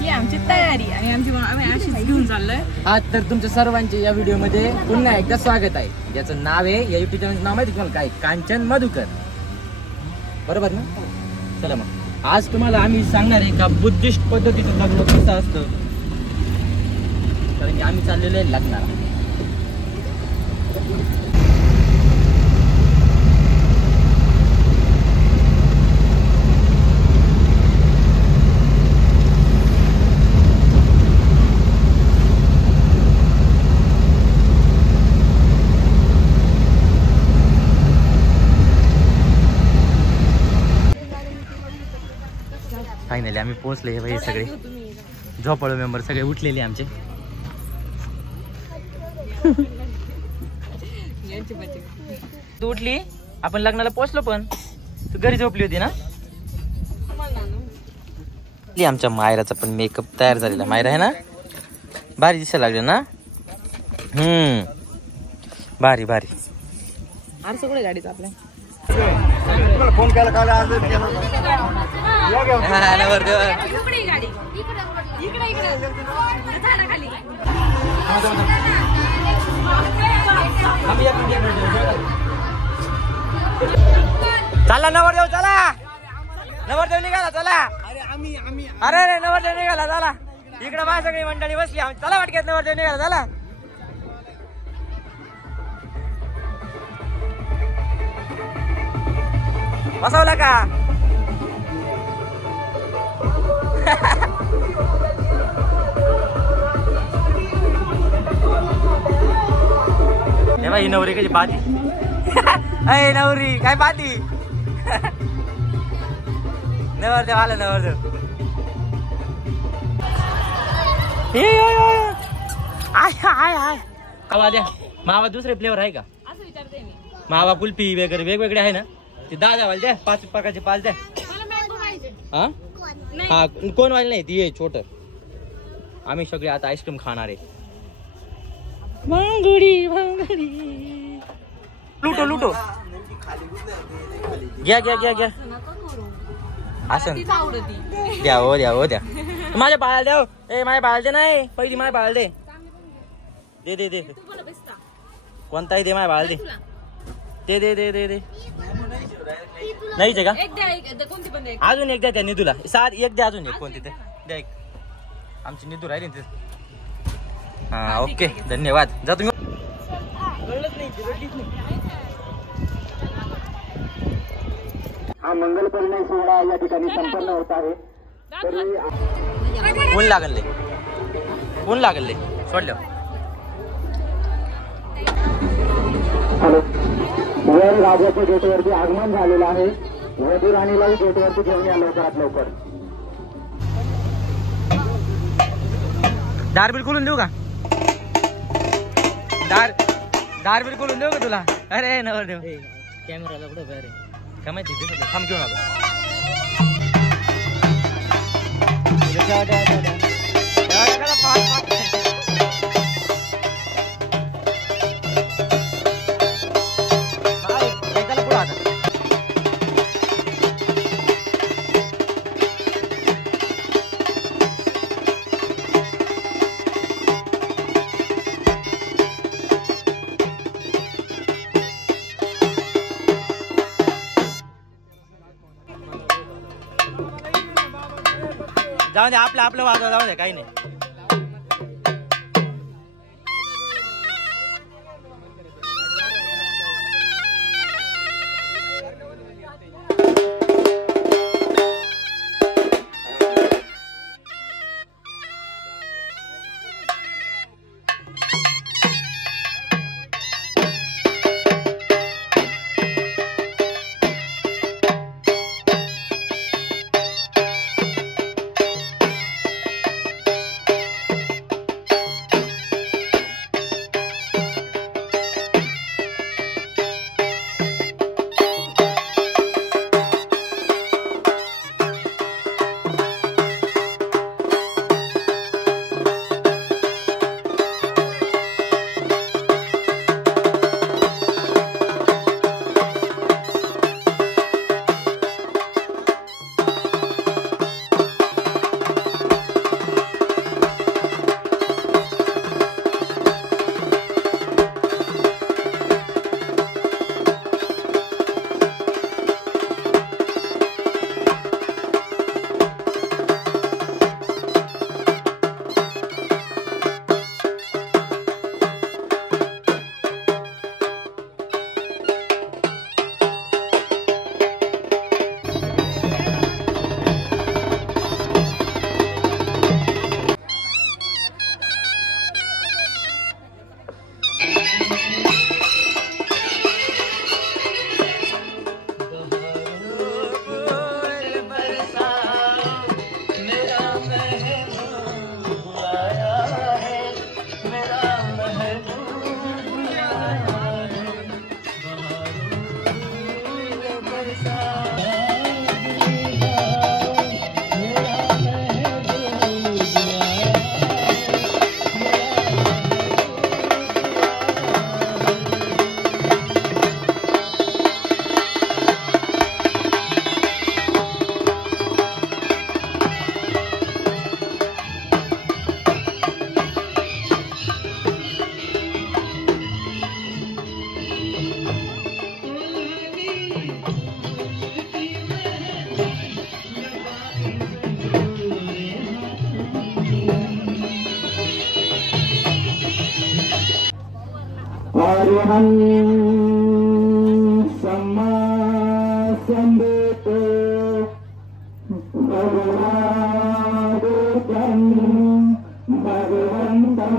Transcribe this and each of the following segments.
ही आमची तयारी आणि आम्ही अशीच घेऊन चाललोय. आज तर तुमच्या सर्वांचे या व्हिडिओमध्ये पुन्हा एकदा स्वागत आहे. ज्याचं नाव आहे या युट्यूब चॅनलचं नाव माहिती तुम्हाला काय? कांचन मधुकर, बरोबर ना? चला मग आज तुम्हाला आम्ही सांगणार आहे का बुद्धिस्ट पद्धतीचं लग्न कसं असतं, कारण की आम्ही चाललेलो आहे लग्नाला. फायनली आम्ही पोहोचले. हे सगळे झोपाळू मेंबर सगळे उठलेले आमचे. तू उठली, आपण लग्नाला पोहोचलो, पण तू घरी झोपली होती ना. आमच्या मायराचा पण मेकअप तयार झालेला. मायरा आहे ना, भारी दिसायला लागले ना. भारी भारी. आरसा कुठे गाडीचा आपल्या? फोन केला काल आज चला नवरदेव, चला नवरदेव निघाला, चला. अरे नवरदेव निघाला, चला. इकडे माझ्या सगळी मंडळी बसली, चला वाटक्यात नवरदेव निघाला, चला. बसवला का? हे बाई नवरी कशी पाहती. अय नवरी काय पाहती. नवरदेव आला, नवरदेव. मावा द्या. मावा दुसरे फ्लेवर आहे का? असं विचारते मी. मावा कुल्फी वगैरे वेगवेगळे आहे ना. ते 10 वाले द्या, 5 प्रकारचे 5 द्या. हा हा, कोण वाले नाही, ती छोट. आम्ही सगळे आता आईस्क्रीम खाणार आहे. लुटो लुटो. घ्या घ्या घ्या घ्या. असं द्या हो, द्या हो, द्या. माझ्या बाळाला द्या. ए माझ्या बाळाला दे. नाही पहिली माझ्या बाळाला दे. दे दे दे. कोणताही दे, माझ्या बाळाला दे. दे दे दे दे दे. नाहीच आहे का? अजून एक द्या त्या निधूला. एक द्या, अजून एक कोणती ते द्या. एक आमची निधू राहिली ना. हा ओके, धन्यवाद. जा तुम्ही. हा मंगल परिणय सोहळा या ठिकाणी संपन्न होत आहे. ऊन लागले, ऊन लागले. सोडलं. हॅलो, वर राजाच्या गेटवरती आगमन झालेलं आहे. वधू राणीलाही गेटवरती घेऊन या लवकरात लवकर. दार बिल खोलून देऊ का? दार बिल खोलून देऊ का तुला? अरे नवरदेव कॅमेराला कुठं बाहेर काय माहिती. थांब घेऊन आलो. जाऊ दे, आपलं वाजवा, जाऊ दे, काही नाही. सम्मा संदेतो भगवान भगवंतम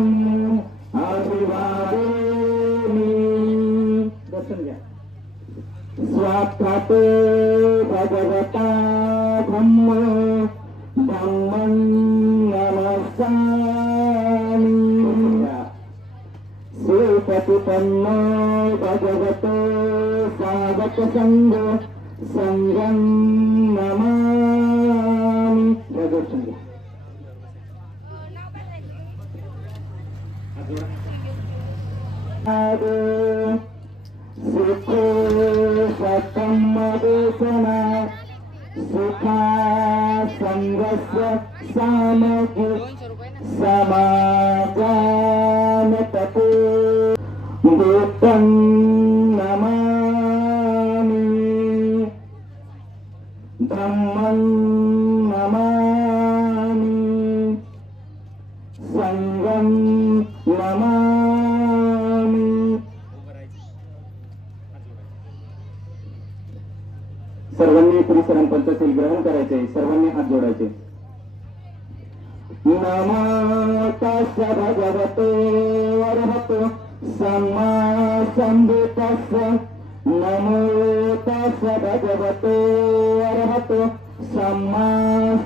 अभिवादयामि। दर्शन घ्या। स्वाक्षातो भगवता धम्म धम्मं नमस्सामि। सुपतिपन्नो भगवतो साधक संघ संगं नमामि। दर्शन घ्या। सुखो सतम देशना सुखा संगस्य सामग्री समागान तपो भूतं नमामि धम्मं नमामि संगं नमामि। सर्वांनी त्रिशरण पंचशील ग्रहण करायचे, सर्वांनी हात जोडायचे। नमो तस्य भगवतो अरहतो सम्मा संबुद्धस्स नमो तस्य भगवतो अरहतो सम्मा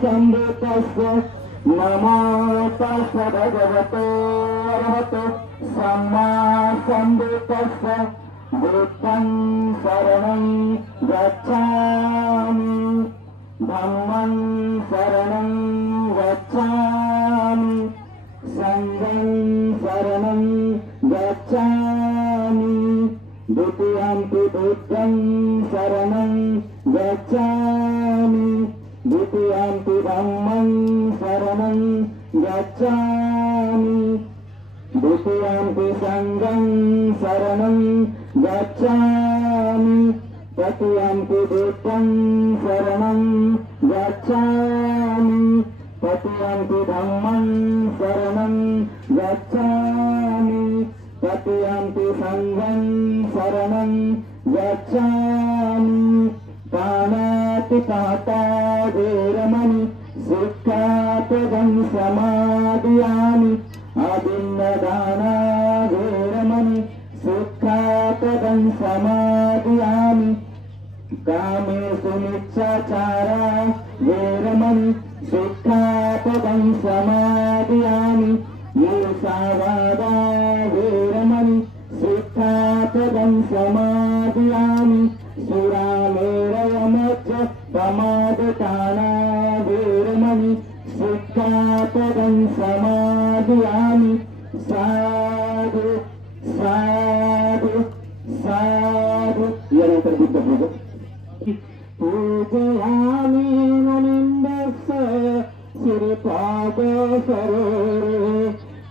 संबुद्धस्स नमो तस्य भगवतो अरहतो सम्मा संबुद्धस्स बुद्धं शरणं गच्छामि धम्मं शरणं गच्छामि संघं शरणं गच्छामि द्वितीयंपि बुद्धं शरणं गच्छामि द्वितीयंपि धम्मं शरणं गच्छामि द्वितीयंपि संघं शरणं गच्छामि तृतीयंपि बुद्धं शरणं गच्छामि तृतीयंपि धम्मं शरणं गच्छामि तृतीयंपि संघं शरणं गच्छामि पाणातिपाता वेरमणि सिक्खापदं समादयामि अभिन्नदाना वेरमणि सिक्खापदं समादयामि कामेषु मिच्छाचारा वेरमणि सिक्खापदं समादयामि मूषावादा वेरमणि सिक्खापदं समादयामि सुरामेरयमच्च प्रमाददाना वेरमणि सिक्खापदं समादयामि साधु साधु साधु। यानंतर बुद्ध पूजा पूजयामि नमिन्दस्य श्रीपाद सरोवरे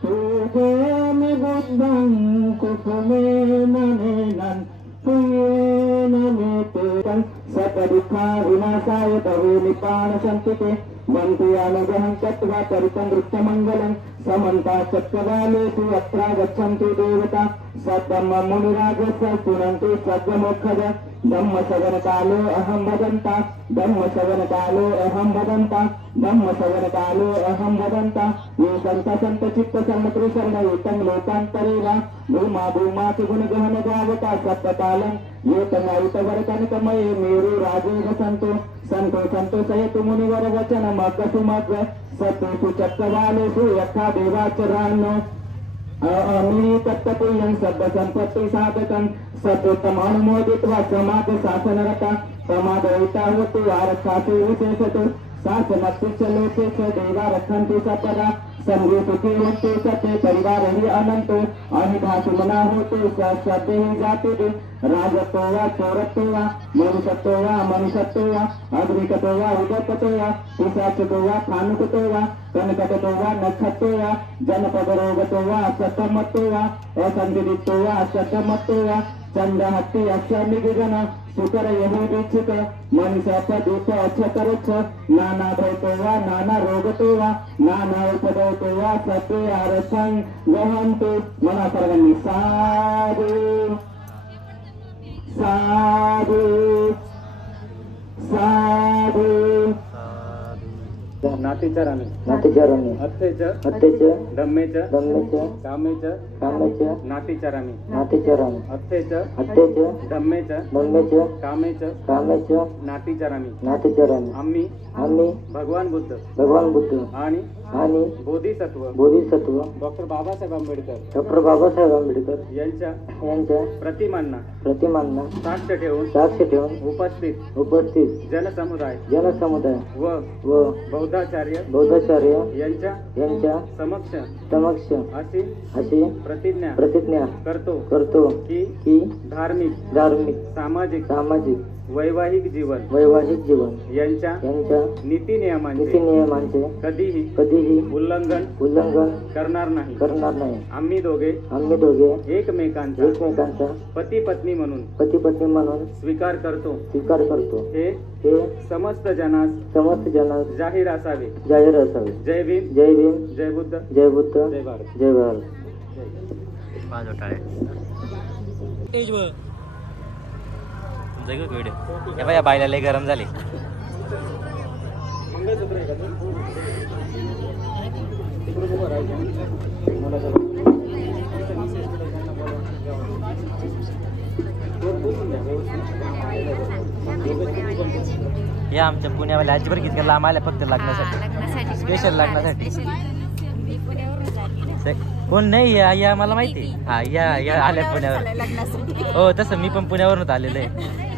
पूजयामि बुद्धं कुसुमेन मेनं पुण्येन मेतेकं सकदुःखा विनाशाय तवेनिपाणशन्तिते मन्त्रियानुग्रहं कृत्वा परितं नृत्यमङ्गलं समन्ता चक्रवालेषु अत्रा गच्छन्ति देवता सद्ब्रह्म मुनिराजस्य शृण्वन्ति सद्गमोक्षद धम्मश्रवणकालो अहं वदन्ता धम्मश्रवणकालो अहं वदन्ता धम्मश्रवणकालो अहं वदन्ता ये सन्तचित्तसर्वत्रिशरणयुतं लोकान्तरे वा भूमा भूमाति गुणगहन गावता सप्तकालं ये तनयितवरकनिकमये मेरु राजे वसन्तो संतो संतोषयतु मुनिवर वचनमग्गसुमग्ग सत्तु चक्रवालेषु यथा देवाचरान्नो अमीरी तत्तपुल्यं सर्वसंपत्ति साधकं सत्तमनुमोदित्वा समाज शासनरता प्रमादरहिता होतु आरक्षासु विशेषतु शासनस्य च लोके च देवा रक्षन्तु सपदा संगीतु होतु सत्य परिवार ही अनंतो अनिधासु मना होतु सत्य ही जाति राजत्व वा चौरत्व वा मनुष्यत्व वा मनुष्यत्व वा अग्निकतो वा उदकतो वा पिशाचतो वा खानुकतो वा कनकतो वा नक्षत्रो वा जनपदरोगतो वा सतमत्तो वा असंदितो वा सतमत्तो वा चंद्रहत्ति अक्षमिगन सुकर यही बिच्छिक मनीषा पदीप अक्षतरच्छ नाना भयतोवा नाना रोगतोवा नाना उपदयतोवा सत्य आरसं गहन्ते मना सर्वांनी साधु साधु साधु नातीचरामी अत्तेच धम्मेच कामेच नातीचरामी अत्तेच धम्मेच कामेच नातीचरामी आम्ही भगवान बुद्ध आणि बोधिसत्व डॉक्टर बाबासाहेब आंबेडकर यांच्या प्रतिमांना साक्ष ठेवून उपस्थित जनसमुदाय व बौद्धाचार्य यांच्या समक्ष अशी प्रतिज्ञा करतो की धार्मिक सामाजिक वैवाहिक जीवन यांच्या नीती नियमांचे कधीही उल्लंघन करणार नाही आम्ही दोघे एकमेकांचा पती पत्नी म्हणून स्वीकार करतो हे समस्त जनास जाहीर असावे जय भीम जय बुद्ध जय भारत या बायला लय गरम झाले या आमच्या पुण्यावाल्या आजीवर किती लांब आल्या फक्त लग्नासाठी स्पेशल लग्नासाठी कोण नाही या मला माहिती हा या आल्या पुण्यावर हो तसं मी पण पुण्यावरूनच आलेलं आहे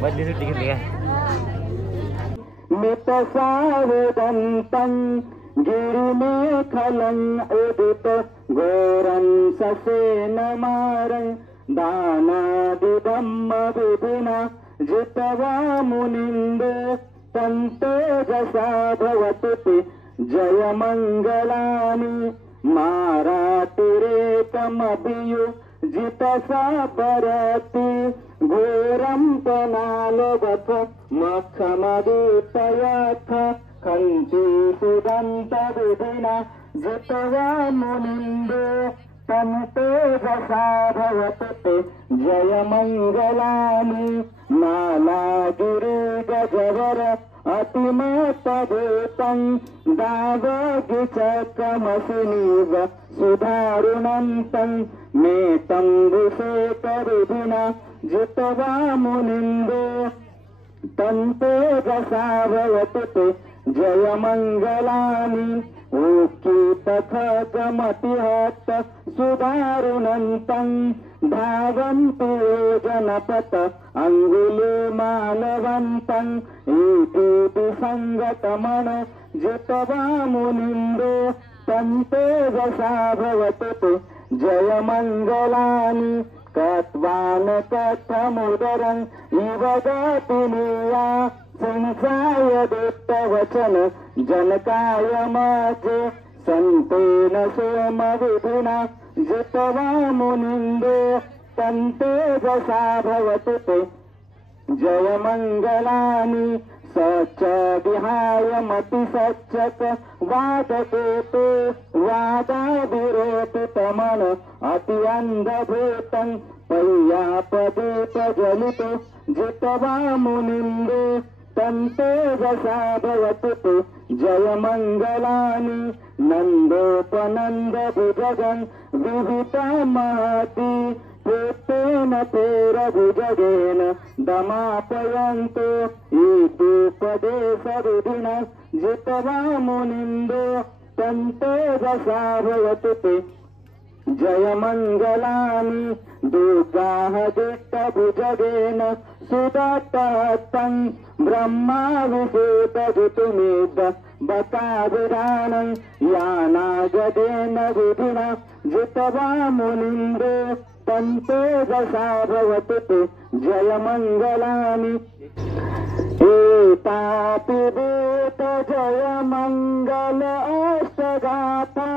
बदली सुट्टी घेतली का मितसावदन्तं गिरिमेखलं उदित घोरं ससेन मारं दानादिदम्म विधिना जितवा मुनिन्दे तन्तेजसा भवतु जयमङ्गलानि मारातिरेकमभियु जितसा परति घोरं पनालवथ मखमदीपयथ खञ्ची सुदन्तविधिना जितवा मुनिन्दे तन्तेजसा भवतु जयमङ्गलानि नालागिरिगजवर अतिमतभूतं दावगिचकमसिनीव सुधारुणन्तं मेतं विषेकविधिना जितवा मुनिन्दे तन्तेजसा भवतु जयमङ्गलानि ऊक्कीपथकमतिहत सुधारुणन्तं धावन्ति जनपथ अङ्गुलिमालवन्तं ईटीति सङ्गतमण जितवा मुनिन्दे तन्तेजसा भवतु जयमङ्गलानि कत्वान कथमुदरं इव गातिनीया संसाय दत्तवचन जनकाय माचे संतेन सोमविधिना जितवा मुनिन्दे तन्तेजसा भवतु जयमङ्गलानि सच्च विहाय मति सच्चक वादकेतु वादाभिरोपितमन अति अन्धभूतं पय्यापदीपजलितो जितवा मुनिन्दे तन्तेजसा भवतु जयमङ्गलानि नन्दोपनन्दभुजगन् विहिता महती प्रेतेन तेरभुजगेन दमापयन्तो ईतुपदेशविधिना जितवा मुनिन्दो तन्तेजसा भवतु जयमङ्गलानि दुर्गाः दिट्टभुजगेन सुदत्तं ब्रह्मा विभूतजितुमेद बकाविराणं यानागदेन विधिना जितवा मुनिन्दे तन्तेजसा भवतु जयमङ्गलानि एतापि भूत जयमङ्गल अष्टगाथा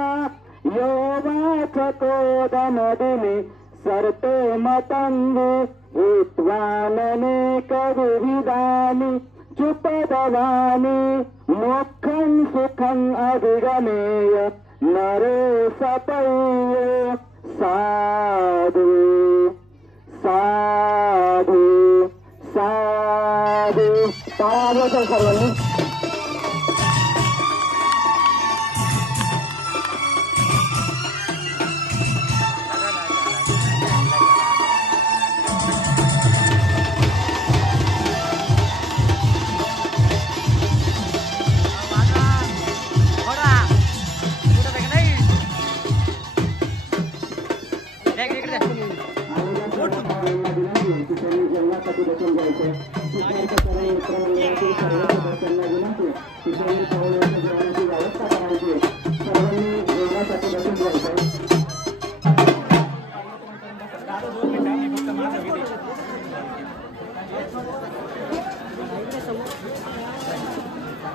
यो वाच कोदमदिनि सर्ते मतंगि विद्वानने कविविदानि चुपदवानि मोक्षं सुखं अभिगमेय नरे सपय्य साधु साधु साधु पावत सर्वांनी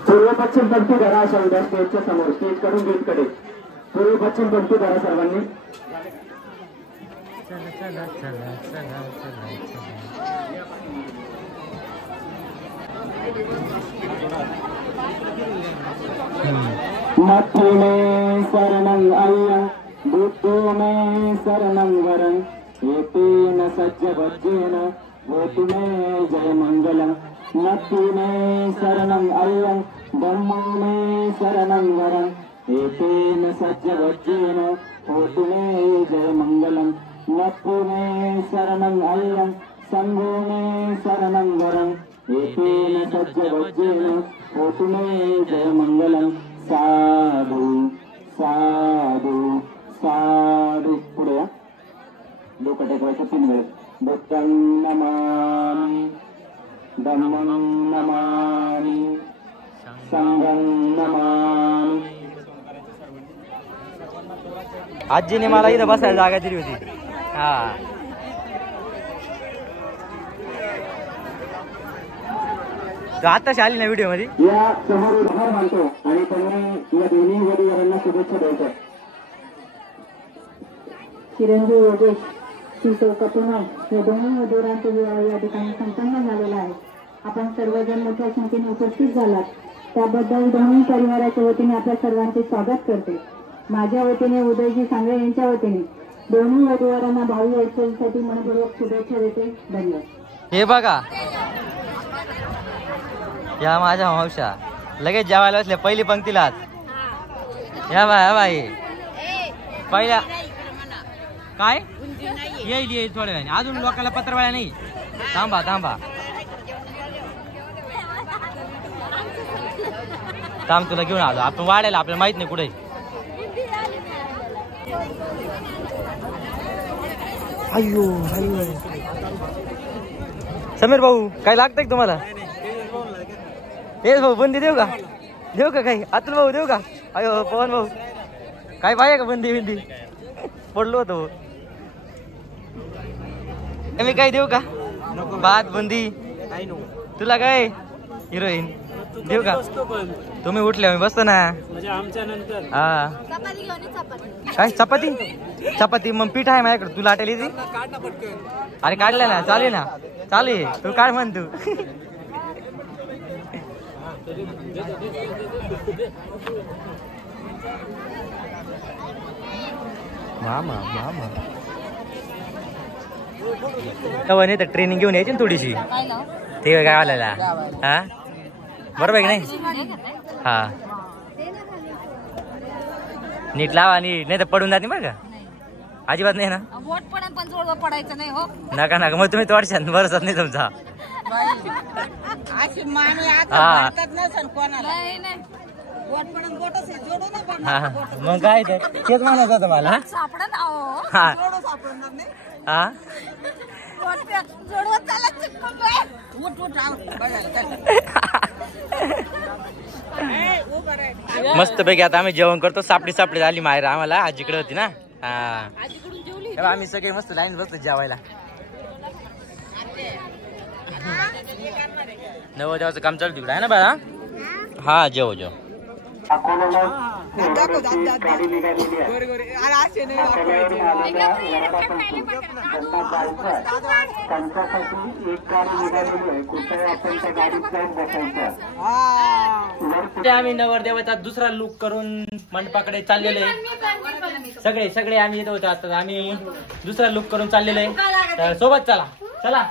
पूर्व पश्चिम पंक्ती धरा अशा उद्या स्टेजच्या समोर स्टेज कडून गेटकडे पूर्व पश्चिम पंक्ती धरा सर्वांनी मत्थु में शरणं अय्यं बुद्धो में शरणं वरं एतेन सज्जवज्जेन होतु मे जय मंगलम् मत्थु में शरणं अय्यं धम्मो में शरणं वरं एतेन सज्जवज्जेन होतु मे जय मंगलम् मत्थु में शरणं अय्यं संघो में शरणं वरं एतेन सज्जवज्जेन होतु मे जय मंगलम् साधु साधु साधु पुढे या डोकं टेकवायचं 3 वेळेस बुद्धं नमामि धम्मं नमामि संघं नमामि आजीने मला इथं बसायला जागा दिली होती. हा आताशी आली ना व्हिडिओ मध्ये. या समोर उभार मानतो आणि त्यांनी या दोन्ही वधूवरांना शुभेच्छा द्यायच्या. चिरंजीव योगेश श्री चौकातून या दोन्ही वधूवरांचा विवाह या ठिकाणी संपन्न झालेला आहे. आपण सर्वजण मोठ्या संख्येने उपस्थित झालात त्याबद्दल दोन्ही परिवाराच्या वतीने आपल्या सर्वांचे स्वागत करते. माझ्या वतीने उदयजी सांगळे यांच्या वतीने दोन्ही वधूवरांना भावी वाटचालीसाठी मनपूर्वक शुभेच्छा देते. धन्यवाद. हे बघा या माझ्या मावशा लगेच जेवायला बसल्या पहिली पंक्तीलाच. या बाई पहिल्या काय येईल येईल थोड्या वेळाने अजून लोकांना पत्रवाळ्या नाही. थांबा थांबा थांब तुला घेऊन आलो आपण वाढायला आपल्याला माहित नाही कुठे. अयो समीर भाऊ काय लागतंय का तुम्हाला. हे भाऊ बंदी देऊ का काही. अतुल भाऊ देऊ का. अयो पवन भाऊ काय पाहिजे का बंदी बिंदी पडलो होतो मी काही देऊ का. भात बुंदी तुला काय हिरोईन देऊ का. तुम्ही उठले मी बसतो ना. हा काय चपाती चपाती मग पीठ आहे माझ्याकडे तुला आटेल ती. अरे काढल्या ना चालेल ना चालू आहे तू काय म्हण तू. मामा मामा नाही तर ट्रेनिंग घेऊन यायची ना थोडीशी. ते काय आलेला हा बरोबर आहे की नाही. हा नीट लावा नीट नाही तर पडून जाते बरं का. अजिबात नाही ना. पडायचं नाही हो. नका नका मग तुम्ही तोडशान बरंच नाही तुमचा. मग काय तेच म्हणत होतं मला. हा हा मस्त पैकी आता आम्ही जेवण करतो. सापडी सापडी झाली माहेर आम्हाला आजीकडे होती ना. हा आम्ही सगळे मस्त लाईन बसतो जेवायला. नवदेवाचं काम चालू तिकडे आहे ना बाळा. हा जेव जेव गाडी निघालेली आहे. त्यांच्यासाठी एक गाडी निघालेली आहे. कुठे आपण त्या गाडीत जाऊन बसायचं. आम्ही नवरदेवाचा दुसरा लुक करून मंडपाकडे चाललेलो आहे. सगळे आम्ही येत होतो. आता आम्ही दुसरा लुक करून चाललेलो आहे. तर सोबत चला चला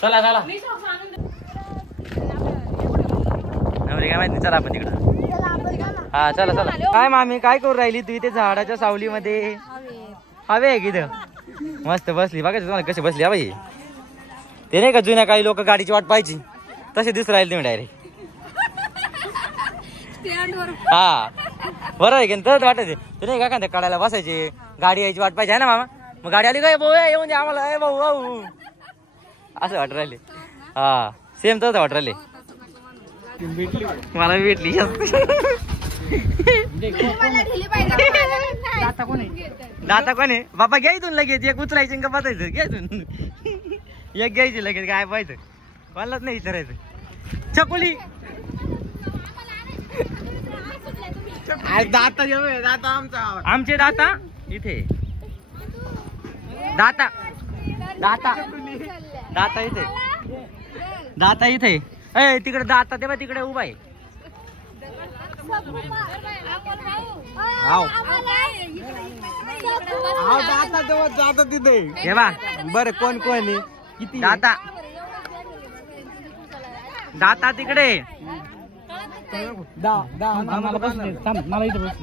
चला चला काय माहित नाही. चला आपण तिकडं. हा चला चला. काय मामी काय करू राहिली तू इथे झाडाच्या सावलीमध्ये? हवे आहे किती मस्त बसली. बघा तुम्हाला कशी बसली. बाई ते नाही का जुन्या काही लोक गाडीची वाट पाहायची तसे दिसू राहिले तुम्ही डायरेक्ट. हा बरोबर आहे की तरच वाटायचे. ते नाही का काढायला बसायचे गाडी यायची वाट पाहिजे आहे ना मामा. मग गाडी आली काय भाऊ येऊन दे आम्हाला भाऊ भाऊ असं वाटत राहिले. हा सेम तसं वाटत राहिले. मला भेटली दाता कोण आहे बाबा? घ्या इथून लगेच एक उचलायची का बसायचं. घ्या इथून एक घ्यायची लगेच. काय पाहायचं मलाच नाही विचारायचं. छकुली दाता दाता आमचे दाता इथे. दाता दाता दाता इथे. दाता इथे. ए तिकडे दाता तेव्हा तिकडे उभा आहे. दाता तिथे तेव्हा बरं कोण कोण आहे किती दाता. दाता तिकडे.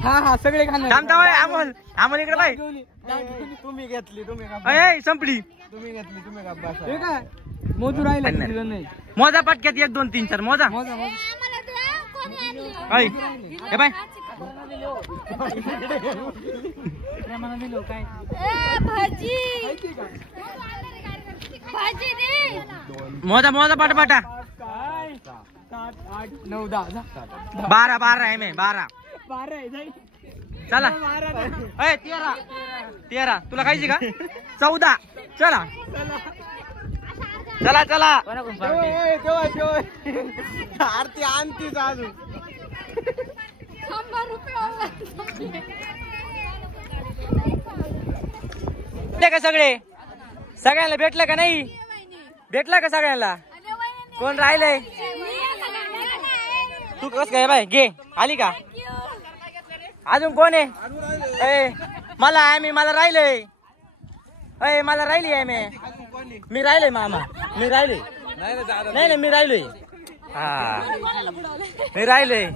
हा सगळे अमोल अमोल इकडे बाय. तुम्ही घेतली तुम्ही संपली. तुम्ही घेतली तुम्ही मोजू राहिला नाही. मोजा पटक्यात 1 2 3 4 मोजा. बाय मोजा मोजा पाटा 7 8 9 10 12 आहे मी 12 चला. 13 तुला खायची का? 14 चला चला चला. आरती आणतीच अजून. का सगळे सगळ्यांना भेटलं का नाही? भेटलं का सगळ्यांना? कोण राहिलंय? तू कस काय बाय घे आली का? अजून कोण आहे? मला राहिलंय. मला राहिली आहे मी राहिलोय मामा. मी राहिलोय. नाही मी राहिलोय. हा मी राहिलोय.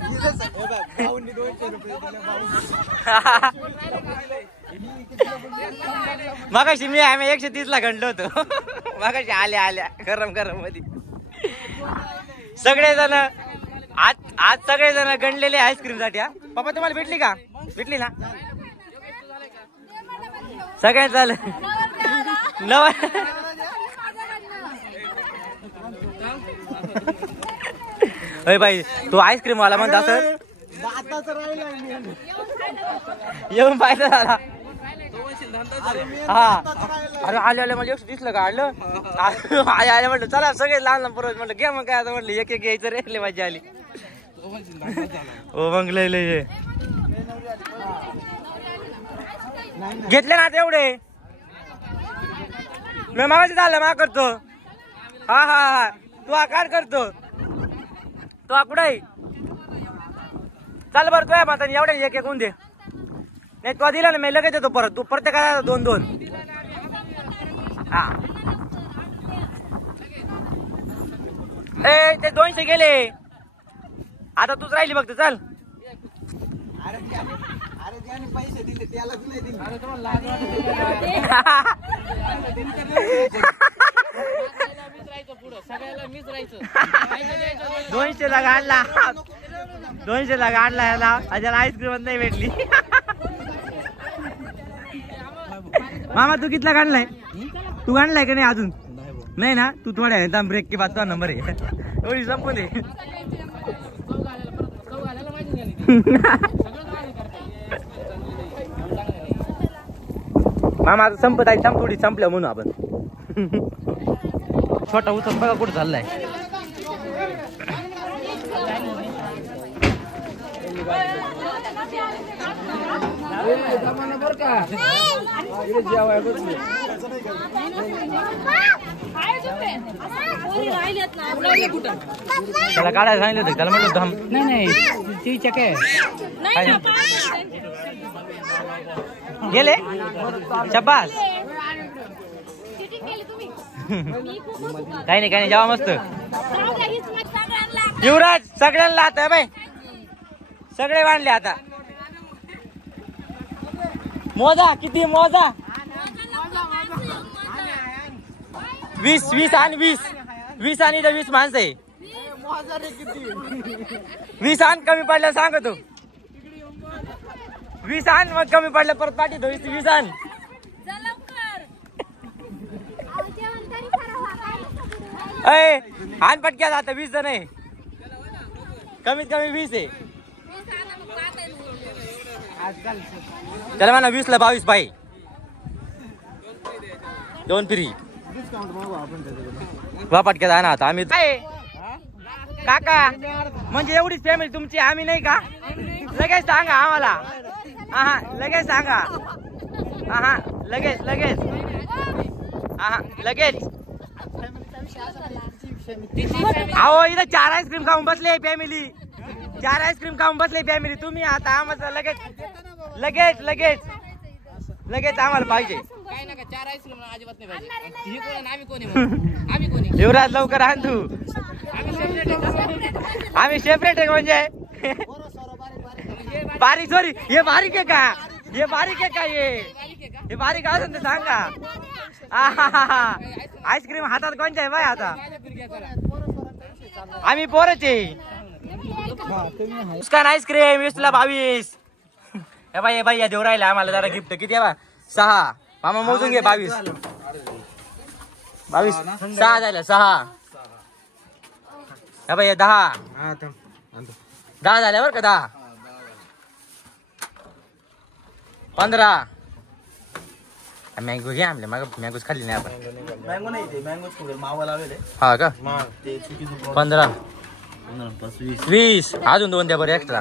मगाशी मी 130 ला गणलो होतो. मगाशी आल्या गरम मध्ये सगळेजण. आज सगळेजण गणलेले आईस्क्रीम साठी. पप्पा तुम्हाला भेटली का? भेटली ना सगळ्यात झालं. अरे बाई तो आईस्क्रीम वाला म्हणता सर येऊन पाहिजे दादा. हा अरे आले मला 130 ला काढलं. आले म्हटलं चला सगळे लहान परत म्हटलं घ्या. मग काय आता म्हटलं एक घ्यायचं रे. माझी आली हो मग लय घेतले ना तेवढे. मी मागायचं झालं मा करतो. हा तू आकार करतो. तो कुठे चाल बरं. तुझ्या माता एवढे एक होऊन दे. नाही तो दिला ना मी लगेच येतो परत. तू प्रत्येकाला 2-2. हा ते 200 गेले. आता तूच राहिली बघ. चल पैसे दिले त्याला दिले. 200 ला गाडला. 200 ला गाडला ह्याला. अजून आईस्क्रीम नाही भेटली. मामा तू कितला काढलाय? तू काढलाय का नाही अजून? नाही ना. तू थोड्या वेळ ब्रेक के बाद नंबर आहे एवढी संपून दे. मामा आता संपत आहे. थोडी संपल्या म्हणून आपण छोटा उचल बघा कुठं चाललाय. त्याला काढायला सांगितलं होतं त्याला म्हटलं थांब. नाही ती चक आहे. गेले शब्बास. काही नाही जेव्हा मस्त. युवराज सगळ्यांना आता बाय सगळे वाढले आता. मोजा किती मोजा. 20 आणि 20 आणि 20 माणसं आहे. 20 आण कमी पडलं सांगतो. 20 आण मग कमी पडलं परत पाठीतो. 20 आण. अय आण पटक्यात आता 20 जण आहे. कमीत कमी 20 आहे. त्याला म्हणा 20 ला 22 पाहिजे. 2 फ्री पटक्यात आणा आता. आम्ही काका म्हणजे एवढीच फॅमिली तुमची आम्ही नाही का. लगेच सांगा आम्हाला. हा लगेच सांगा. हा लगेच लगेच. अहो इथं 4 आईस्क्रीम खाऊन बसले फॅमिली. 4 आईस्क्रीम खाऊन बसले फॅमिली. तुम्ही आता आम्हाला लगेच आम्हाला पाहिजे. युवराज लवकर आण तू. आम्ही सेपरेट आहे म्हणजे बारीक. सॉरी हे बारीक आहे का. हे बारीक आहे का. हे बारीक असेल तर सांगा. आईस्क्रीम हातात कोणच्या आहे बाय आता. आम्ही पोरच आहे. मुस्कान आईस्क्रीम 20 ला 22. हे बाई या देऊ राहिला आम्हाला जरा गिफ्ट. किती आहे 6. मामा मोजून घे. 22 6 झाल्या. 6 हे बाई 10 झाल्या बरं का. 10 15 मँगो घे आपल्या. मग मँगोच खाल्ली नाही आपण. मँगो नाही ते मँगोच पुढे मावा लावले. हा का. 15 20 अजून 2 द्या बरं एक्स्ट्रा.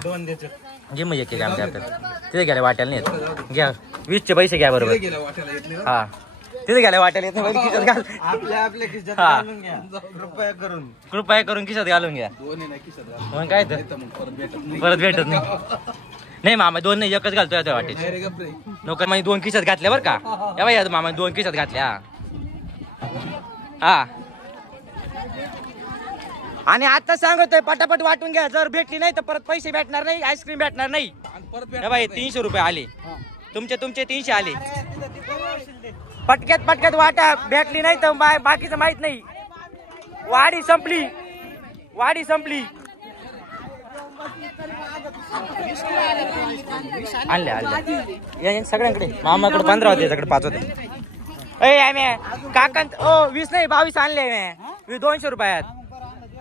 घे मग एक आमच्या तिथे गेल्या वाट्याला नाही येत. घ्या 20चे पैसे घ्या बरोबर. हा तिथे गेल्या वाट्याला येत नाही. खिशात घाल. आपल्या खिशात घालून घ्या. कृपया करून खिशात घालून घ्या. मग काय तर परत भेटत नाही. नाही मामा 2 नाही 1च घालतोय त्या वाटेची. नोकर म्हणजे 2 खिशात घातल्या बरं का. या बाई मामा 2 खिशात घातल्या. हा आणि आता सांगतोय पटापट वाटून घ्या. जर भेटली नाही तर परत पैसे भेटणार नाही. आईस्क्रीम भेटणार नाही. बाई 300 रुपये आले. तुमचे 300 आले. पटक्यात वाटा. भेटली नाही तर बाकीचं माहित नाही. वाडी संपली. आणले सगळ्यांकडे. मामाकडे 15 होते. याच्याकडे 5 होते. काका 20 नाही 22 आणले. 200 रुपयात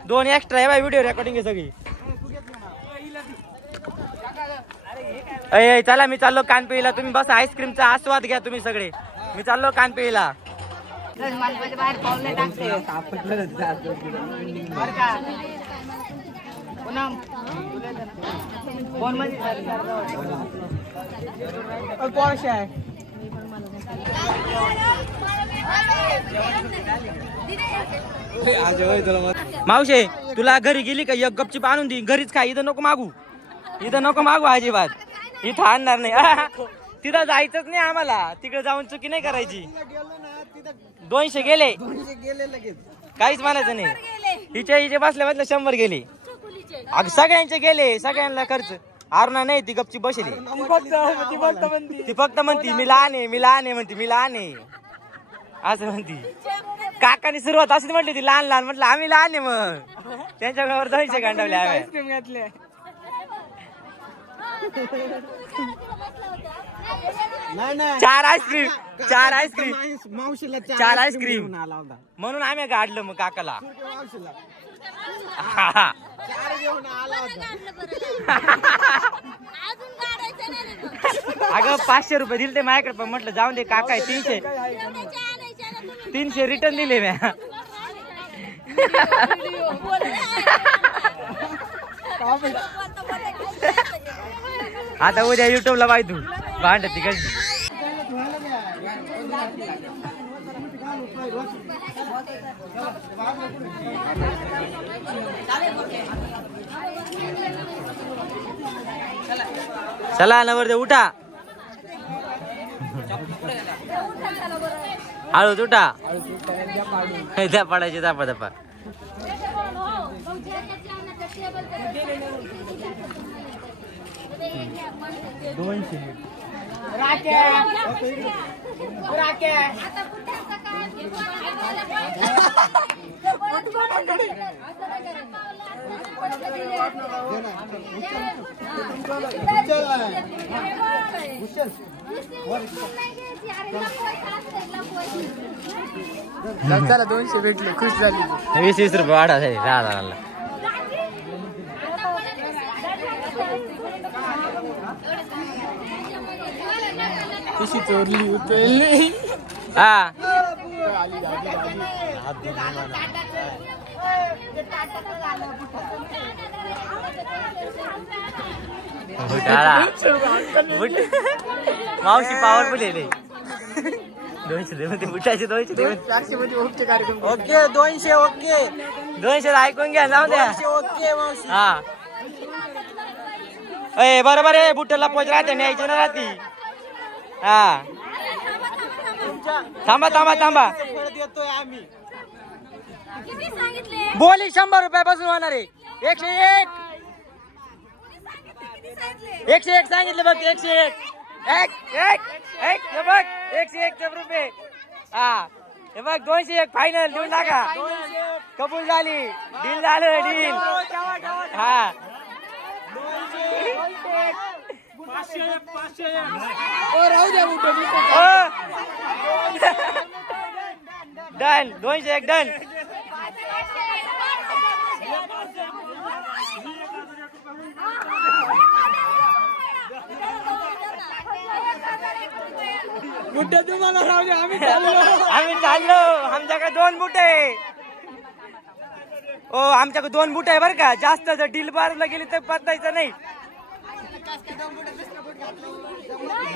2 एक्स्ट्रा आहे. व्हिडिओ रेकॉर्डिंग आहे सगळी. चला मी चाललो कानपिळीला. तुम्ही बस आईस्क्रीमचा आस्वाद घ्या तुम्ही सगळे. मी चाललो कानपिळीला. मावशे तुला घरी गेली का एक गपचीप आणून दे. घरीच खा. इथं नको मागू अजिबात. इथं आणणार नाही. तिथं जायचंच नाही आम्हाला. तिकडे जाऊन चुकी नाही करायची. 200 गेले काहीच म्हणायचं नाही. हिचे बसल्या 100 गेले. सगळ्यांचे गेले. सगळ्यांना खर्च. अरुणा नाही ती गपची बसली. ती फक्त म्हणती मी लहान आहे म्हणती. मी लहान आहे असं म्हणती. काकानी सुरुवात अशीच म्हटली ती लहान म्हटलं आम्ही लहान आहे. मग त्यांच्या घरावर 200 गांडवले. आईस्क्रीम घातले. 4 आईस्क्रीम मावशीला 4 आईस्क्रीम म्हणून आम्ही गाडलं मग काकाला. अगं 500 रुपये दिले ते माझ्याकडे. पण म्हटलं जाऊन दे काका 300 रिटर्न दिले मी. आता उद्या युट्यूबला पाहिजे तू भांड तिकडची. चला नवरदेव उठा. हळूच उठा. त्या पडायचे दापा दापा. चला 200 भेटले, खुश झाली. 20-20 रुपये वाढा झाली 10,000ला. कशी चोरली उचलली. हा मावशी पॉवरफुल आहे. 200 दे मध्ये बुटाचे 200 दे. 400 मध्ये ओके कार्यक्रम. ओके 200 ओके 200 ऐकून घ्या जाऊ द्या. 200 ओके मावशी. हा ए बरोबर आहे. बुटला पोच राहते न्यायची ना राहती. हा थांबा थांबा थांबा. परत येतोय आम्ही. बोली 100 रुपयापासून होणार आहे. 101 101 सांगितलं बघ. 101 हे बघ 101 रुपये. हा हे बघ 201 फायनल देऊन टाका. कबूल झाली. डील झालं डील. हा 500 राहू द्या डन. 201 डन. बुट्टे तुम्हाला राहू द्या. आम्ही चाललो. आमच्याकडे 2 बुट आहे. ओ आमच्याकडे 2 बुट आहे बरं का. जास्त जर डील बारला गेली तर पतायचं नाही.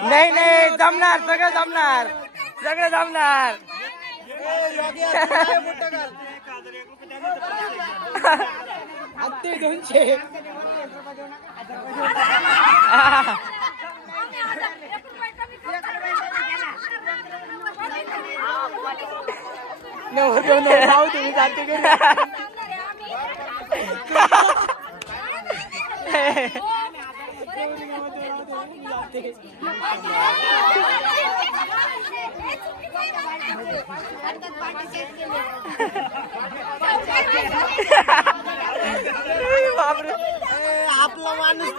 नाही नाही जमणार. सगळं जमणार. सगळं जमणार. ते 200 राहू तुम्ही जाते आपला माणूस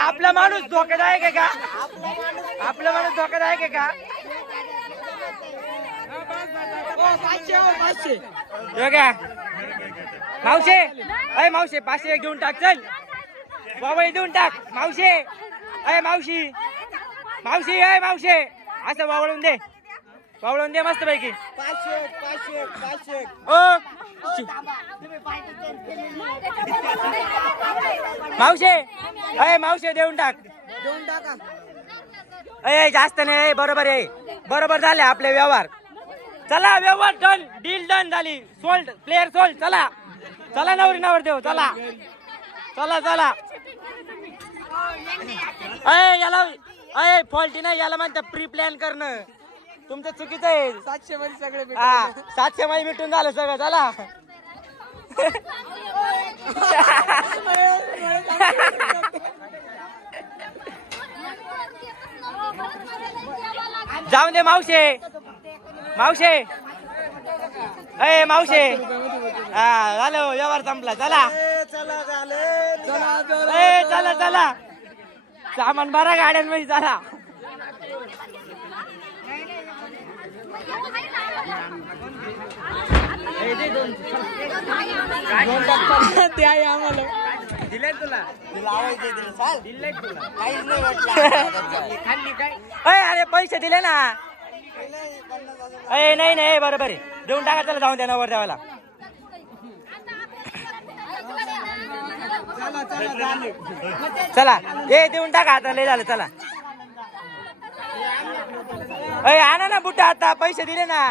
आपला माणूस धोकादायक आहे का. आपला माणूस धोकादायक आहे का. 500 मावशे अय मावशे 500 घेऊन टाक. चल बाबा देऊन टाक. मावशे अय मावशी मावशी अय मावशे असं वावळून दे. वावळून दे मस्त पैकी. 500 ओ मावशे अय मावशे देऊन टाक. अय जास्त नाही. बरोबर आहे. बरोबर झाले आपले व्यवहार. चला व्यवहार डन. डील डन झाली. Sold player sold. चला चला नवरी नवर देऊ. चला चला चला. अय याला अय फॉल्टी नाही. याला म्हणतात प्री प्लॅन करणं. तुमचं चुकीचं आहे. 700 मध्ये सगळे हा 700 मध्ये भेटून झालं सगळं. चला जाऊन दे मावशे. मावशे अय मावशे. हा झालं व्यवहार संपला. चला चला चला. सामान भरा गाड्यांमध्ये. चला ते आहे आम्हाला. दिले तुला. अरे पैसे दिले ना. अय नाही नाही बरोबर आहे. देऊन टाका. चला जाऊन द्या नवर देवाला. चला ए देऊन टाका आता लय झालं चला. अय आणा ना बुट्टा आता पैसे दिले ना.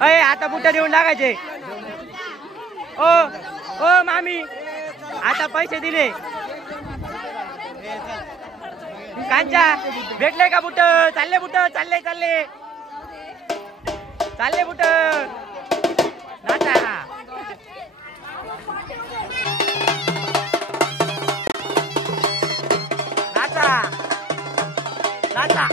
अय आता बुट्टा देऊन टाकायचे. ओ ओ मामी आता पैसे दिले. कांचा भेटले का बुट? चालले बुट चालले चालले चालले बुट नाचा. नाचा नाचा.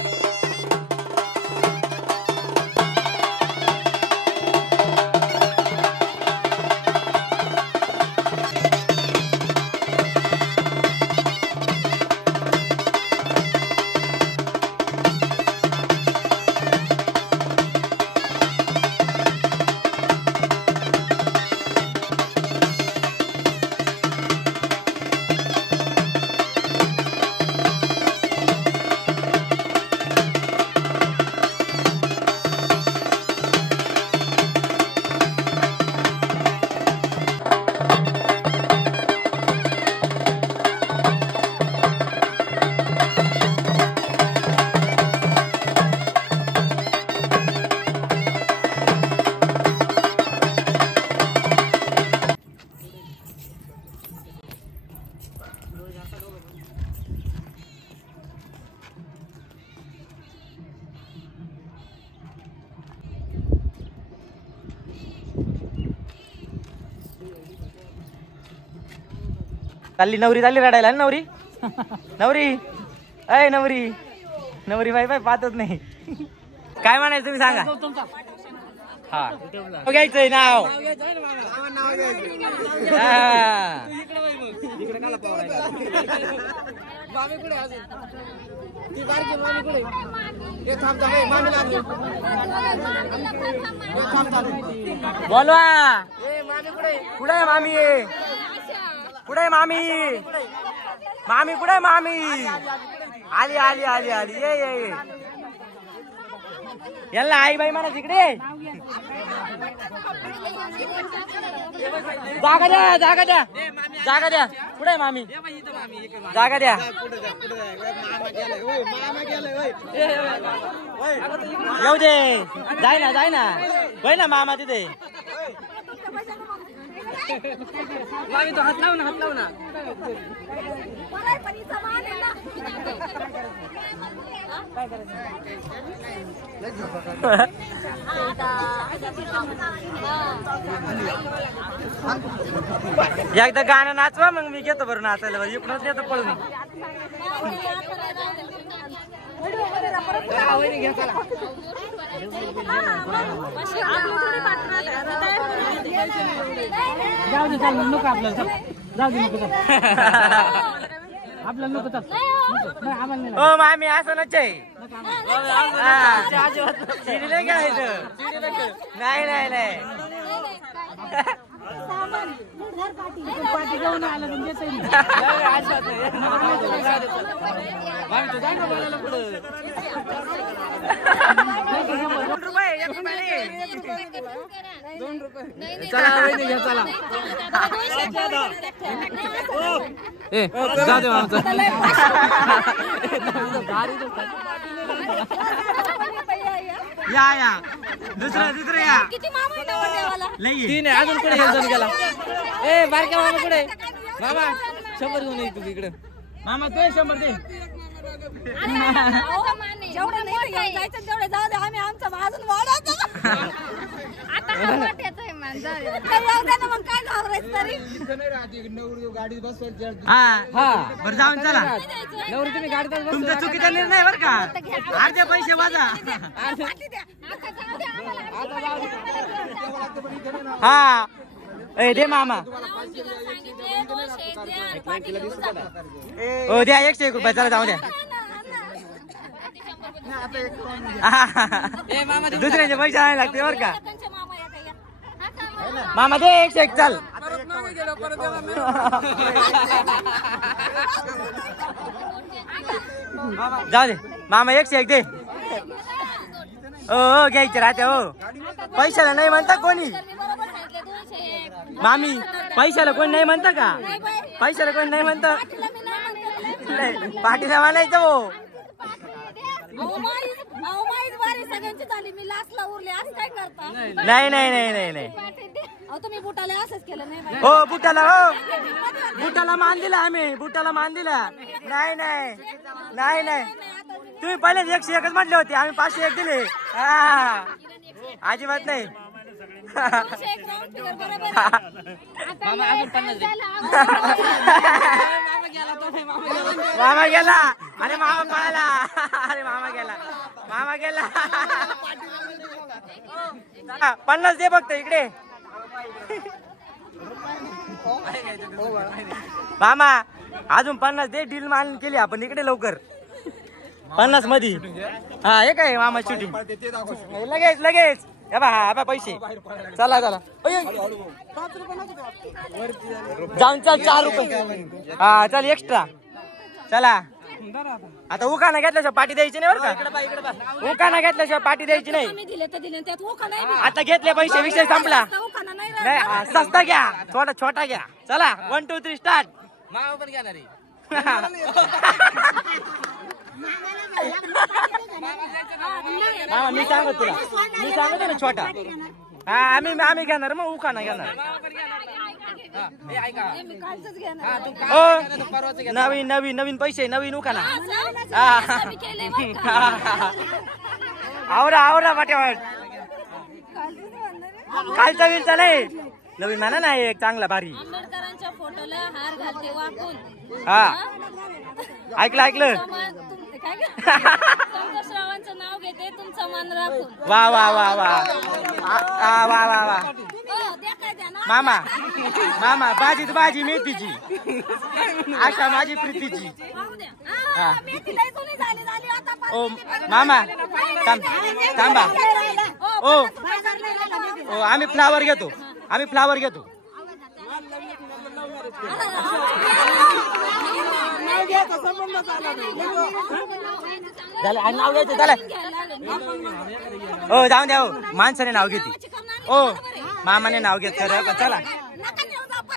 चालली नवरी चालली रडायला ना नवरी. नवरी अय नवरी नवरी बाई बाई पाहतच नाही. काय म्हणायचं तुम्ही सांगा. हा घ्यायचंय नाव. बोलवा कुठे आहे मामी? कुठे मामी? मामी कुठे मामी? आली आली आली आली ये ये. याला आई बाई म्हणा तिकडे. जागा द्या जागा द्या जागा द्या. कुठे मामी? जागा द्या. येऊ दे. जाय ना जाय ना. होय ना मामा तिथे. मामी तो हात लाव ना हात लाव ना. एकदा गाणं नाचवा मग मी घेतो बरं नाचायला. बरं इकडूनच येतो पळून. जाऊ दे चाल नको आपल्याला. जाऊ दे नको आपल्याला नको चाल. ओ मामी असं नचे. शिडी नाही घ्यायचं. नाही नाही नाही. पाठी घेऊन आला तुमच्या चला जाऊ दे आमचं. या या दुसरं दुसरं या. तीन आहे अजून कुठे गेला गेला. ए बारक्या मामा कुठे? मामा 100 घेऊन ये तू इकडे. मामा ते 100 दे. जेवढं नाही जायचं तेवढे जाऊ दे. आम्ही आमचा बाजून वाढवतो. आता मोठ्याचं मग काय घाबरायचं तरी. हा बरं जाऊन चला. नवरी तुम्ही गाडीत तुमचा चुकीचा निर्णय बरं का. अर्धे पैसे वाजा. हा ए दे मामा. हो द्या 101 रुपये. चला जाऊ द्या. दुसऱ्याचे पैसे आणायला लागते बरं का. मामा दे 101 चल. जाऊ दे मामा 101 दे. हो घ्यायचे राहते हो. पैशाला नाही म्हणता कोणी. मी बरोबर सांगितले 201. मामी पैशाला कोणी नाही म्हणता का? पैशाला कोणी नाही म्हणत. तिला मी नाही म्हणते. पाठीला म्हणायचं हो. अहो माईच बारी सगळ्यांची झाली. मी लास्टला उरले. आज काय करता? नाही नाही नाही नाही नाही. अहो तुम्ही बुटाला असंच केलं नाही बाई. हो बुटाला हो. बुटाला मान दिला आम्ही. बुटाला मान दिला. नाही नाही नाही नाही. तुम्ही पहिले 101च म्हटले होते. आम्ही 501 दिले. हा अजिबात नाही. 201 round figure बरोबर आहे. मामा अजून 50 दे. मामा गेला. अरे मामा पळाला. अरे मामा गेला. मामा गेला. 50 दे फक्त इकडे. मामा अजून 50 दे. डील मान केली आपण इकडे लवकर. 50 मध्ये. हा हे काय मामा शूटिंग लगेच लगेच. हे बा पैसे. चला चला. जाऊन चल 4 रुपये. हा चल एक्स्ट्रा. चला आता उखाणा घेतल्याशिवाय पाठी द्यायची नाही बरं का. उखाणा घेतल्याशिवाय पाठी द्यायची नाही. मी दिले तर दिले त्यात होका नाही बी. आता घेतले पैसे विषय संपला. होकाना नाही नाही हा, सस्ता घ्या. छोटा घ्या. चला 1 2 3 स्टार्ट. मामा पण घेणार आहे. मामा मी सांगतो तुला. मी सांगतो ना छोटा. हा आम्ही घेणार मग उखाणा घेणार. हे ऐका. मी कालचंच घेणार. हा, तू ओ परवाच घे. नवीन नवीन नवीन पैसे नवीन उखाणा. असं मी केलंय बरं का. आवरा पाठ्यावर. कालचंच म्हणणार आहे. कालचा विलचा नाही. नवीन म्हणा ना एक चांगला भारी. आंबेडकरांच्या फोटोला हार घालते वाकून. हा ऐकलं. काय संतोषरावांचं नाव घेते तुमचं मन राखून. वा वा वा वा वा वा वा. द्या काय द्या ना. मामा बाजीत बाजी मेथीची. आशा माझी प्रीतीची. वाहू द्या. हा, मेथी लय जुनी झाली आता. ओ मामा थांबा. ओ ओ आम्ही फ्लावर घेतो. नाव घ्यायचं चला. हो जाऊन द्या. हो माणसाने नाव घेते. ओ मामाने नाव घेत तर चला.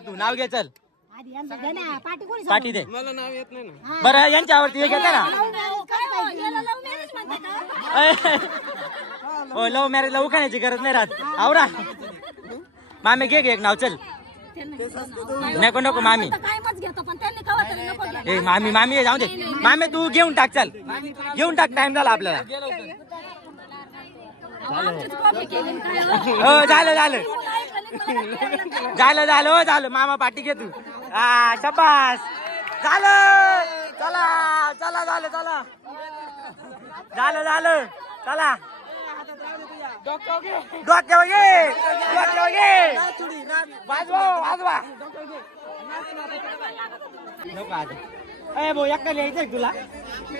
तू नाव घे चल. पाठी दे. मला नाव येत नाही ना. बरं यांच्यावरती हे घेते ना. हो लव्ह मॅरेजला उखाण्याची गरज नाही राहत. आवरा मामे घे एक नाव चल. नको मामी. ए मामी जाऊ दे. मामी तू घेऊन टाक चल. घेऊन टाक. टाइम झाला आपल्याला. हो झालं हो झालं. मामा पाठी घे तू. हा शबास झालं. चला झालं. चला डोक्यावर घे. वाजवा. नको आता. अरे भाऊ एकटा लिहायचंय तुला.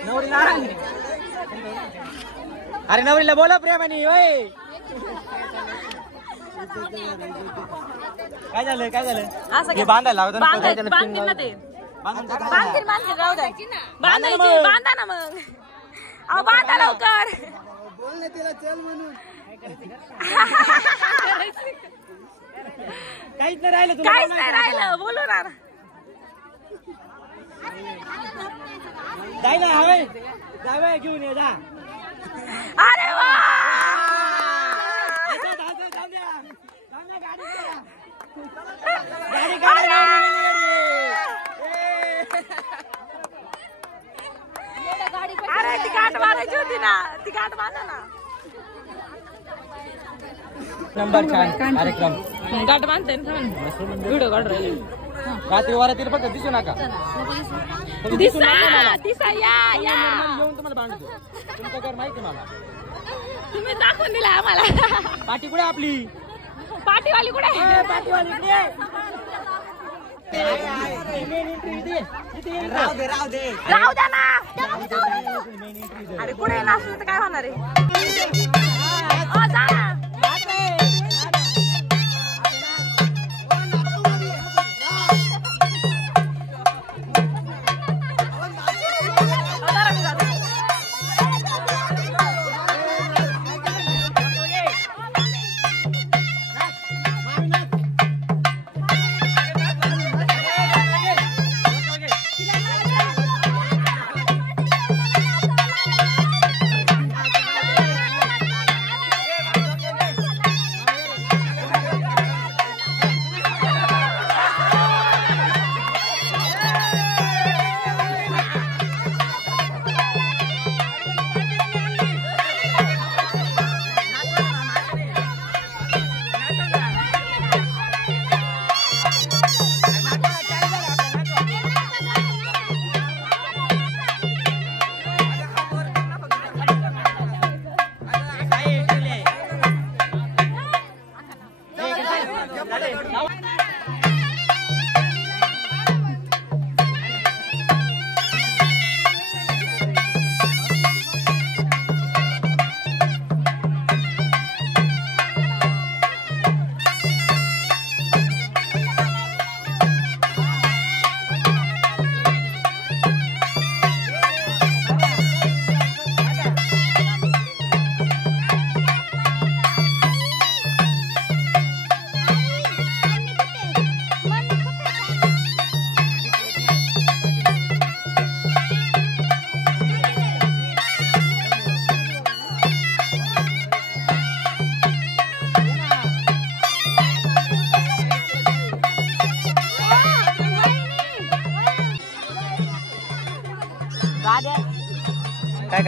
नवरीला अरे नवरीला बोला प्रेमाने. होय काय झालं हे बांधायला लावतो बांधतील बांधा ना मग. अहो बांधा लवकर. बोल ना तिला चल म्हणून. काहीच नाही राहिलं. बोलू ना. जायला हवे घेऊन ये जा. अरे वा. अरे ती गाठ मारायची होती ना. ती गाठ मारा ना. नंबर छान कार्यक्रम. गाठ बांधते व्हिडिओ काढ राहिले. रात्री वारातील फक्त दिसू नका. दिसा या येऊन तुम्हाला बांधतो. तुमचं घर माहिती मला. तुम्ही दाखवून दिला आम्हाला. पाठी कुठे आपली. पाठीवाली कुठे. राहू दे. राहू द्या ना. अरे कुठे नाचलं तर काय होणार आहे. जा ना.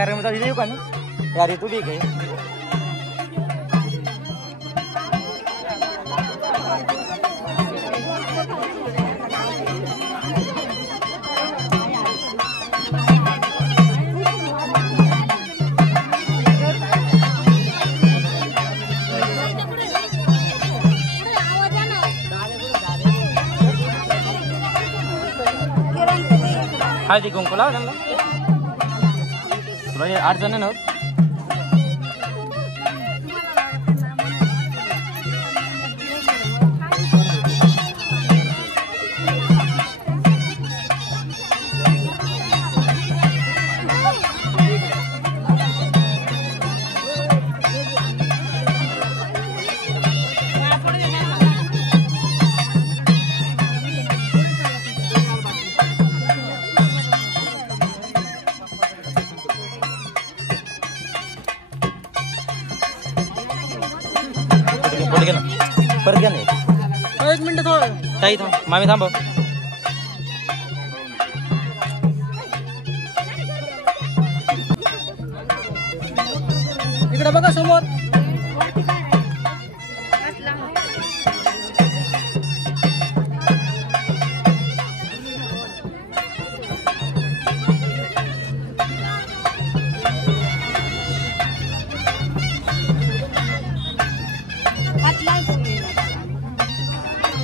कार्यक्रम येऊ का मी यार तू ठीक आहे हळदी कुंकू लाव त्यांना तुला अडचण नाही होत परत घ्या नाही 1 मिनिट ताई थांब मामी थांबव इकडे बघा समोर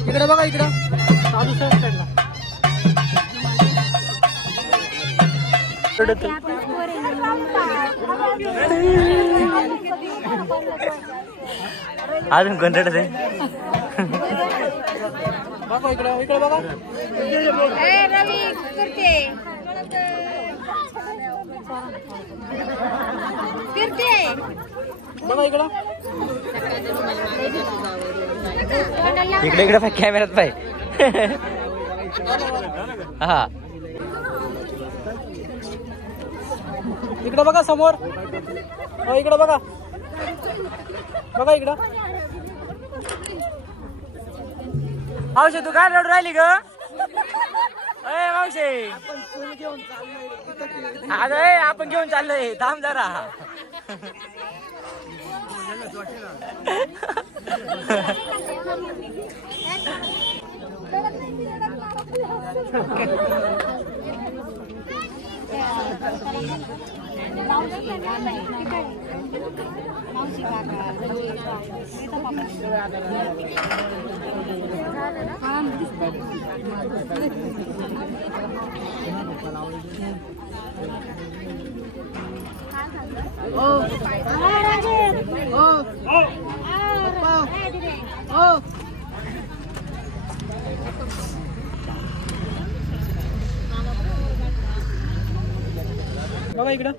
इकडे बघा इकडं साईडला अजून कोणतं आहे बघा इकडे बघा रवी फिरते बघा इकडं इकडे कॅमेऱ्यात पाय हा इकडे बघा समोर इकडे बघा इकडं मावशी तू काय रडू राहिली ग मावशी अरे आपण घेऊन चाललोय थांब जरा बघा इकडं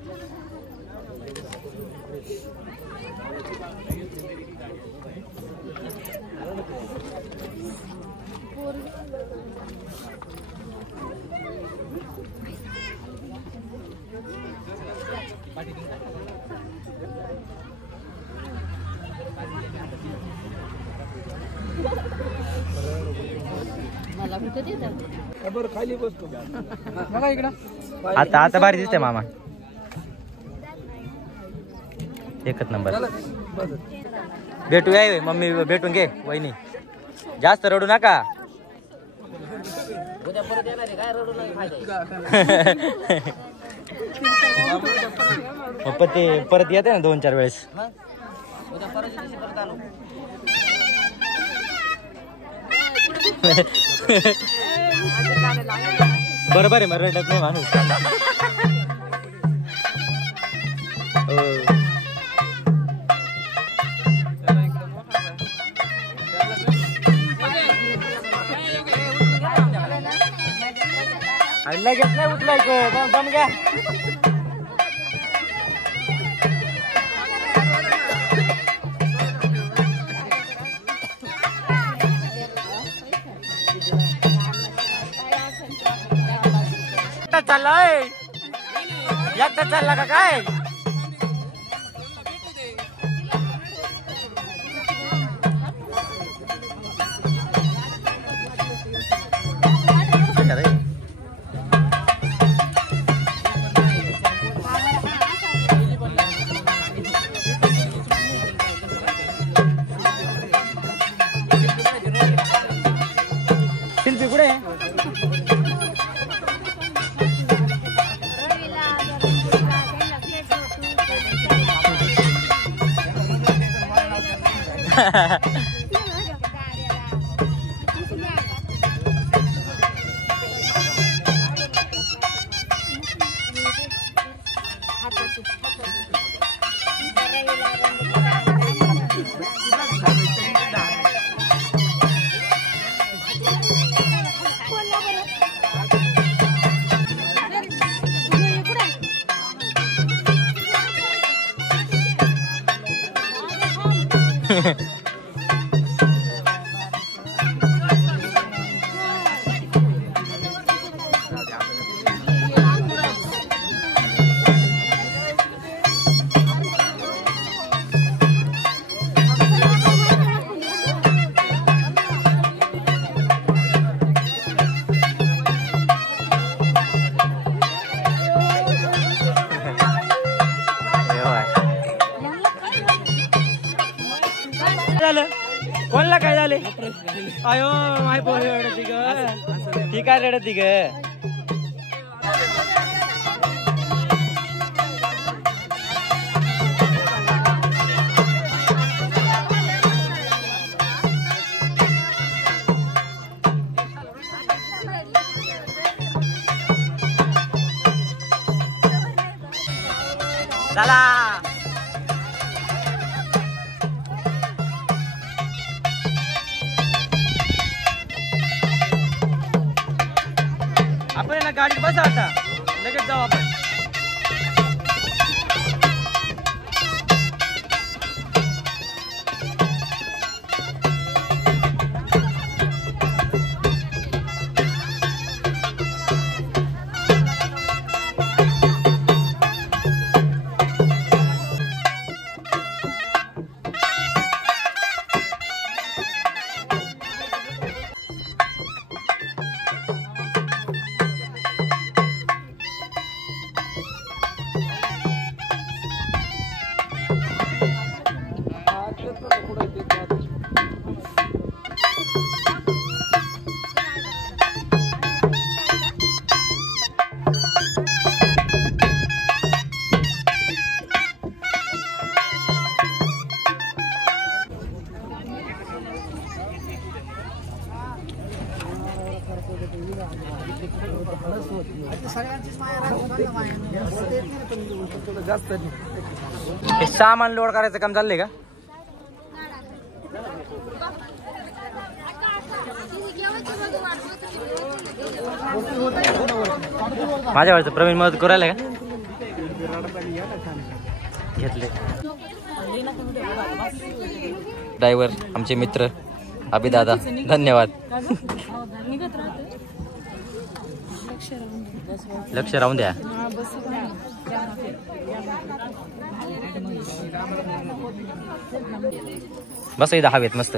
खाली बसतो बघा इकडं आता भारी दिसते मामा एकच नंबर भेटूया मम्मी भेटून घे वहिनी जास्त रडू नका परत येते ना 2-4 वेळेस बरोबर आहे मग रडत नाही माणूस लगेच नाही उचलायचं दम घ्या चाललाय एकटा चालला का काय कोणला काय झाले? अयो माय पोर रडती ग. ती काय रडती ग? चला आपण ना गाडीत बसा आता, लगेच जाऊ आपण. हे सामान लोड करायचं काम चाललंय का? माझ्यावरचं प्रवीण मदत करायला का? घेतले ड्रायव्हर आमचे मित्र अभिदादा, धन्यवाद. लक्ष राहून द्या. बस इथं हवेत मस्त.